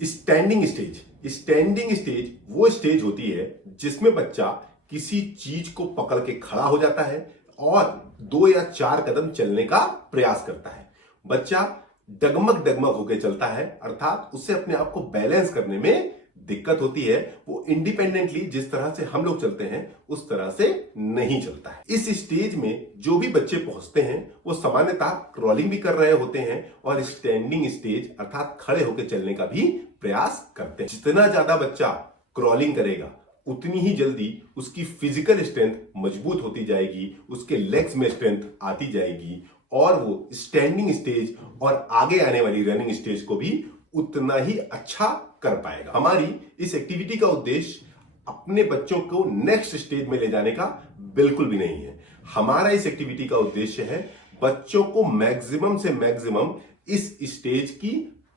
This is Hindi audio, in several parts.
स्टैंडिंग स्टेज वो स्टेज होती है जिसमें बच्चा किसी चीज को पकड़ के खड़ा हो जाता है और 2 या 4 कदम चलने का प्रयास करता है। बच्चा डगमग डगमग होकर चलता है, अर्थात उससे अपने आप को बैलेंस करने में दिक्कत होती है। वो इंडिपेंडेंटली जिस तरह से हम लोग चलते हैं उस तरह से नहीं चलता है। इस स्टेज में जो भी बच्चे पहुंचते हैं वो सामान्यतः क्रॉलिंग भी कर रहे होते हैं और स्टैंडिंग स्टेज अर्थात खड़े होकर चलने का भी प्रयास करते हैं। जितना ज्यादा बच्चा क्रॉलिंग करेगा उतनी ही जल्दी उसकी फिजिकल स्ट्रेंथ मजबूत होती जाएगी, उसके लेग्स में स्ट्रेंथ आती जाएगी और वो स्टैंडिंग स्टेज और आगे आने वाली रनिंग स्टेज को भी उतना ही अच्छा कर पाएगा। हमारी इस एक्टिविटी का उद्देश्य अपने बच्चों को नेक्स्ट स्टेज में ले जाने का बिल्कुल भी नहीं है। हमारा इस एक्टिविटी का उद्देश्य है बच्चों को मैक्सिमम से मैक्सिमम इस स्टेज की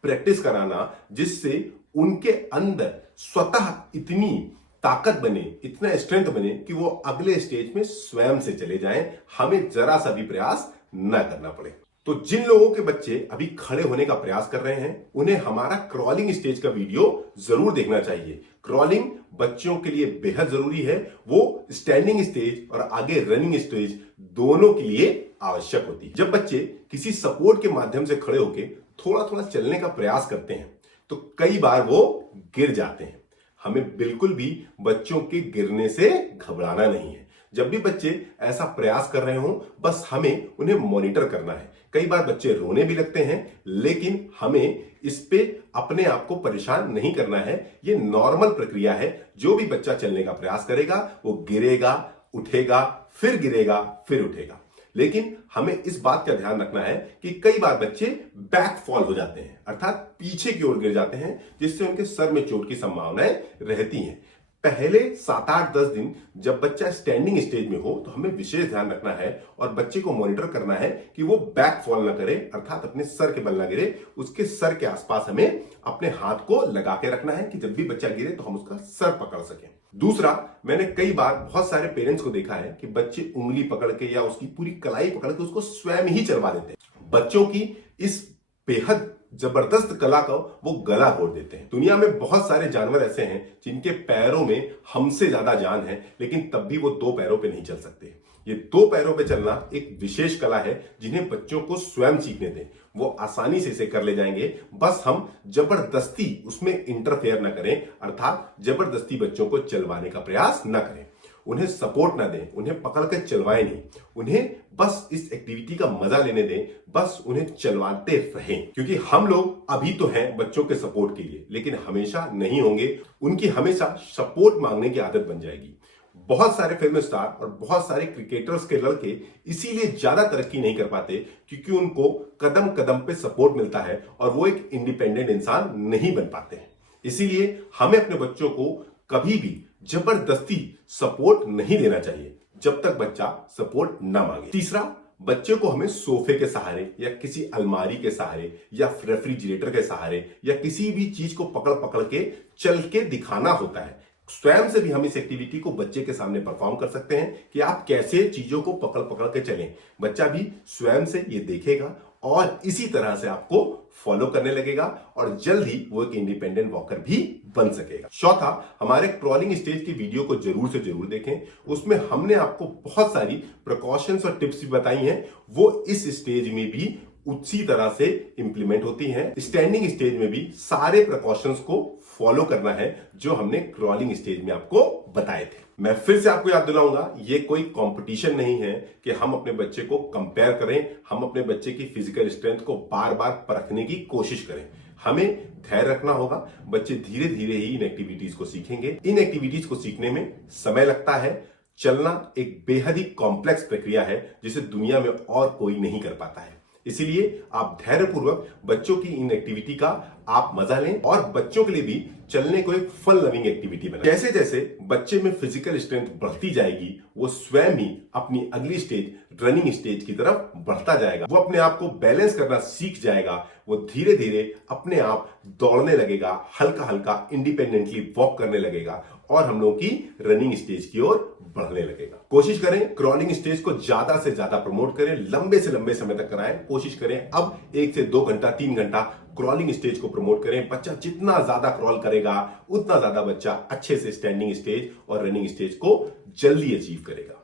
प्रैक्टिस कराना, जिससे उनके अंदर स्वतः इतनी ताकत बने, इतना स्ट्रेंथ बने कि वो अगले स्टेज में स्वयं से चले जाएं, हमें जरा सा भी प्रयास न करना पड़े। तो जिन लोगों के बच्चे अभी खड़े होने का प्रयास कर रहे हैं उन्हें हमारा क्रॉलिंग स्टेज का वीडियो जरूर देखना चाहिए। क्रॉलिंग बच्चों के लिए बेहद जरूरी है। वो स्टैंडिंग स्टेज और आगे रनिंग स्टेज दोनों के लिए आवश्यक होती है। जब बच्चे किसी सपोर्ट के माध्यम से खड़े होकर थोड़ा थोड़ा चलने का प्रयास करते हैं तो कई बार वो गिर जाते हैं। हमें बिल्कुल भी बच्चों के गिरने से घबराना नहीं है। जब भी बच्चे ऐसा प्रयास कर रहे हों बस हमें उन्हें मॉनिटर करना है। कई बार बच्चे रोने भी लगते हैं, लेकिन हमें इस पे अपने आप को परेशान नहीं करना है। ये नॉर्मल प्रक्रिया है। जो भी बच्चा चलने का प्रयास करेगा वो गिरेगा, उठेगा, फिर गिरेगा, फिर उठेगा। लेकिन हमें इस बात का ध्यान रखना है कि कई बार बच्चे बैक फॉल हो जाते हैं, अर्थात पीछे की ओर गिर जाते हैं, जिससे उनके सर में चोट की संभावनाएं रहती हैं। पहले 7-8-10 दिन जब बच्चा स्टैंडिंग स्टेज में हो तो हमें विशेष ध्यान रखना है और बच्चे को मॉनिटर करना है कि वो बैक फॉल ना करे, अर्थात अपने सर के बल ना गिरे। उसके सर के आसपास हमें अपने हाथ को लगा के रखना है कि जब भी बच्चा गिरे तो हम उसका सर पकड़ सकें। दूसरा, मैंने कई बार बहुत सारे पेरेंट्स को देखा है कि बच्चे उंगली पकड़ के या उसकी पूरी कलाई पकड़ के उसको स्वयं ही चलवा देते हैं। बच्चों की इस बेहद जबरदस्त कला का वो गला घोट देते हैं। दुनिया में बहुत सारे जानवर ऐसे हैं जिनके पैरों में हमसे ज्यादा जान है, लेकिन तब भी वो 2 पैरों पे नहीं चल सकते। ये 2 पैरों पे चलना एक विशेष कला है जिन्हें बच्चों को स्वयं सीखने दें। वो आसानी से इसे कर ले जाएंगे, बस हम जबरदस्ती उसमें इंटरफेयर न करें, अर्थात जबरदस्ती बच्चों को चलवाने का प्रयास न करें। उन्हें सपोर्ट ना दें, उन्हें पकड़ कर चलवाएं नहीं, उन्हें बस इस एक्टिविटी का मजा लेने दें, बस उन्हें चलवाते रहें। क्योंकि हम लोग अभी तो हैं बच्चों के सपोर्ट के लिए, लेकिन हमेशा नहीं होंगे। उनकी हमेशा सपोर्ट मांगने की आदत बन जाएगी। बहुत सारे फिल्म स्टार और बहुत सारे क्रिकेटर्स के लड़के इसीलिए ज्यादा तरक्की नहीं कर पाते क्योंकि उनको कदम कदम पे सपोर्ट मिलता है और वो एक इंडिपेंडेंट इंसान नहीं बन पाते हैं। इसीलिए हमें अपने बच्चों को कभी भी जबरदस्ती सपोर्ट नहीं देना चाहिए जब तक बच्चा सपोर्ट ना मांगे। तीसरा, बच्चे को हमें सोफे के सहारे या किसी अलमारी के सहारे या रेफ्रिजरेटर के सहारे या किसी भी चीज को पकड़ पकड़ के चल के दिखाना होता है। स्वयं से भी हम इस एक्टिविटी को बच्चे के सामने परफॉर्म कर सकते हैं कि आप कैसे चीजों को पकड़ पकड़ के चलें। बच्चा भी स्वयं से ये देखेगा और इसी तरह से आपको फॉलो करने लगेगा और जल्द ही वो एक इंडिपेंडेंट वॉकर भी बन सकेगा। चौथा, हमारे क्रॉलिंग स्टेज की वीडियो को जरूर से जरूर देखें। उसमें हमने आपको बहुत सारी प्रिकॉशंस और टिप्स भी बताई हैं, वो इस स्टेज में भी उसी तरह से इंप्लीमेंट होती हैं। स्टैंडिंग स्टेज में भी सारे प्रिकॉशंस को फॉलो करना है जो हमने क्रॉलिंग स्टेज में आपको बताए थे। मैं फिर से आपको याद दिलाऊंगा, ये कोई कंपटीशन नहीं है कि हम अपने बच्चे को कंपेयर करें, हम अपने बच्चे की फिजिकल स्ट्रेंथ को बार बार परखने की कोशिश करें। हमें धैर्य रखना होगा। बच्चे धीरे धीरे ही इन एक्टिविटीज को सीखेंगे। इन एक्टिविटीज को सीखने में समय लगता है। चलना एक बेहद ही कॉम्प्लेक्स प्रक्रिया है जिसे दुनिया में और कोई नहीं कर पाता है। इसीलिए आप धैर्यपूर्वक बच्चों की इन एक्टिविटी का आप मजा लें और बच्चों के लिए भी चलने को एक फन लविंग एक्टिविटी बनाएं। जैसे जैसे बच्चे में फिजिकल स्ट्रेंथ बढ़ती जाएगी वो स्वयं ही अपनी अगली स्टेज रनिंग स्टेज की तरफ बढ़ता जाएगा। वो अपने आप को बैलेंस करना सीख जाएगा। वो धीरे धीरे अपने आप दौड़ने लगेगा, हल्का हल्का इंडिपेंडेंटली वॉक करने लगेगा और हम लोग की रनिंग स्टेज की ओर बढ़ने लगेगा। कोशिश करें क्रॉलिंग स्टेज को ज्यादा से ज्यादा प्रमोट करें, लंबे से लंबे समय तक कराएं। कोशिश करें अब 1 से 2 घंटा 3 घंटा क्रॉलिंग स्टेज को प्रमोट करें। बच्चा जितना ज्यादा क्रॉल करेगा उतना ज्यादा बच्चा अच्छे से स्टैंडिंग स्टेज और रनिंग स्टेज को जल्दी अचीव करेगा।